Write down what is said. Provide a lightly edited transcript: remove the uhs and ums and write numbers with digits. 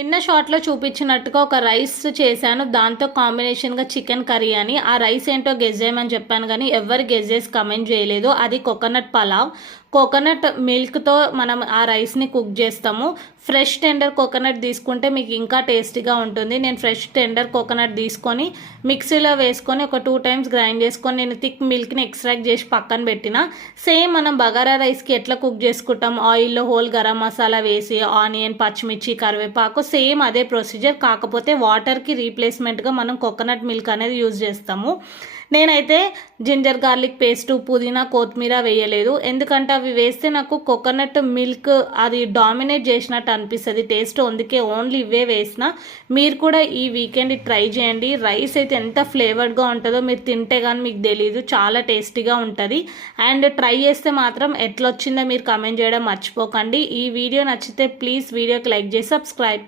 నిన్న షార్ట్లో చూపించినట్టుగా ఒక రైస్ చేశాను, దాంతో కాంబినేషన్గా చికెన్ కర్రీ అని. ఆ రైస్ ఏంటో గెస్ చేయమని చెప్పాను కానీ ఎవరు గెస్ చేసి కమెంట్ చేయలేదు. అది కోకోనట్ పలావ్. కోకోనట్ మిల్క్తో మనం ఆ రైస్ని కుక్ చేస్తాము. ఫ్రెష్ టెండర్ కోకోనట్ తీసుకుంటే మీకు ఇంకా టేస్టీగా ఉంటుంది. నేను ఫ్రెష్ టెండర్ కోకోనట్ తీసుకొని మిక్సీలో వేసుకొని ఒక 2 times గ్రైండ్ చేసుకొని నేను థిక్ మిల్క్ని ఎక్స్ట్రాక్ట్ చేసి పక్కన పెట్టిన. సేమ్ మనం బగారా రైస్కి ఎట్లా కుక్ చేసుకుంటాం, ఆయిల్లో హోల్ గరం మసాలా వేసి ఆనియన్, పచ్చిమిర్చి, కరివేపాకు, సేమ్ అదే ప్రొసీజర్. కాకపోతే వాటర్కి రీప్లేస్మెంట్గా మనం కోకోనట్ మిల్క్ అనేది యూజ్ చేస్తాము. నేనైతే జింజర్ గార్లిక్ పేస్ట్, పుదీనా, కొత్తిమీర వేయలేదు. ఎందుకంటే అవి వేస్తే నాకు కోకోనట్ మిల్క్ అది డామినేట్ చేసినట్టు అనిపిస్తుంది టేస్ట్. అందుకే ఓన్లీ ఇవే వేసిన. మీరు కూడా ఈ వీకెండ్ ట్రై చేయండి. రైస్ అయితే ఎంత ఫ్లేవర్డ్గా ఉంటుందో మీరు తింటే కానీ మీకు తెలియదు. చాలా టేస్టీగా ఉంటుంది. అండ్ ట్రై చేస్తే మాత్రం ఎట్లా వచ్చిందో మీరు కమెంట్ చేయడం మర్చిపోకండి. ఈ వీడియో నచ్చితే ప్లీజ్ వీడియోకి లైక్ చేసి సబ్స్క్రైబ్.